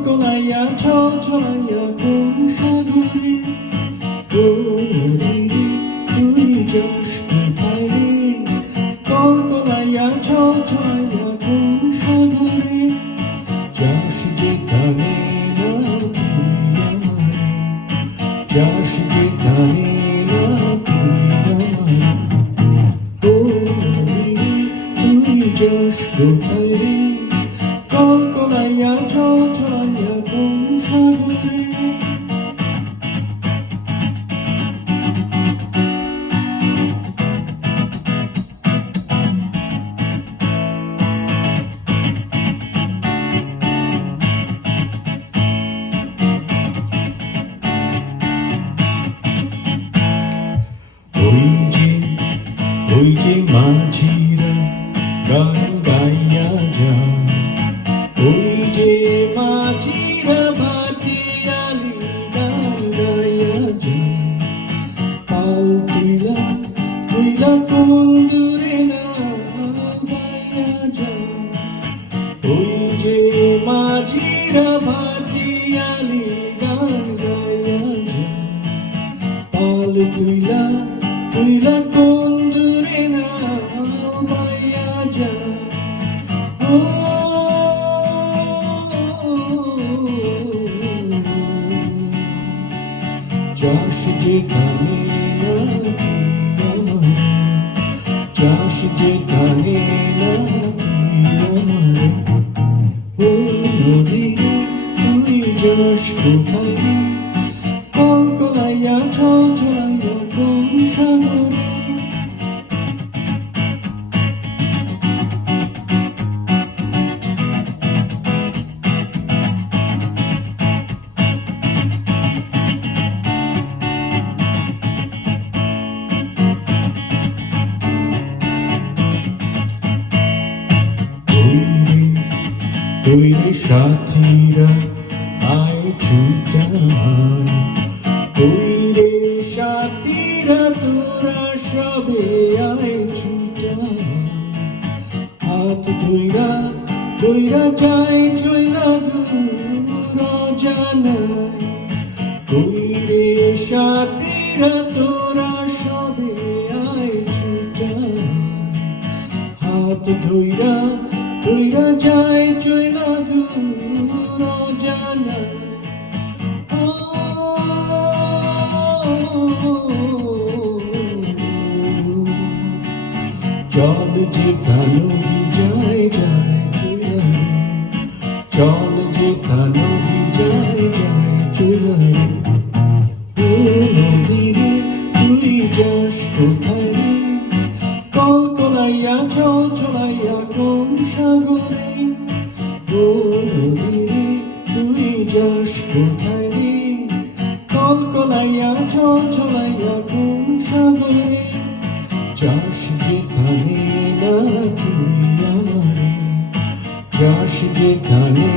কলাইয়া ছল ছলাইয়া কোন সাগরে ও নদীরে তুই যাস কোথায় রে কল কলাইয়া ছল ছলাইয়া কোন সাগরে যাস যেখানে না তুই আমারে যাস যেখানে না তুই আমারে ও নদীরে তুই যাস কোথায় রে কল কলাইয়া ছল ছলাইয়া কোন সাগরে ওই যে মাঝিরা গান গাইয়া যায় ওই যে মাঝিরা ভাটিয়ালি গান গাইয়া যায় পাল তুইলা তুইলা কোন দূরে না গাইয়া যায় ওই যে মাঝিরা ভাটিয়ালি গান গাইয়া যায় পাল তুইলা তুইলা কোন দূরে না বাইয়া যায় ও যাস যেখানে না তুই আমারে যাস যেখানে না তুই আমারে ও নদীরে তুই যাস কোথায় রে কল কলাইয়া ছল ছলাইয়া কোন সাগরে ওই রে সাথীরা আয় ছুটায় ওই রে সাথীরা তোরা সবে আয় ছুটায় হাত ধইরা ধইরা যায় চইলা দূর জানায় ওই রে সাথীরা তোরা সবে আয় ছুটায় হাত ধইরা ধইরা যায় চইলা দূর জানায় চল যেখানে যায় যায় চইলা রে চল যেখানে যায় যায় চইলা রে ও নদীরে তুই যাস কোথায় রে কল কলাইয়া ছল ছলাইয়া কোন সাগরে ও নদীরে তুই যাস কোথায় রে কল কলাইয়া ছল ছলাইয়া কোন সাগরে যাস যেখানে না তুই আমারে যাস যেখানে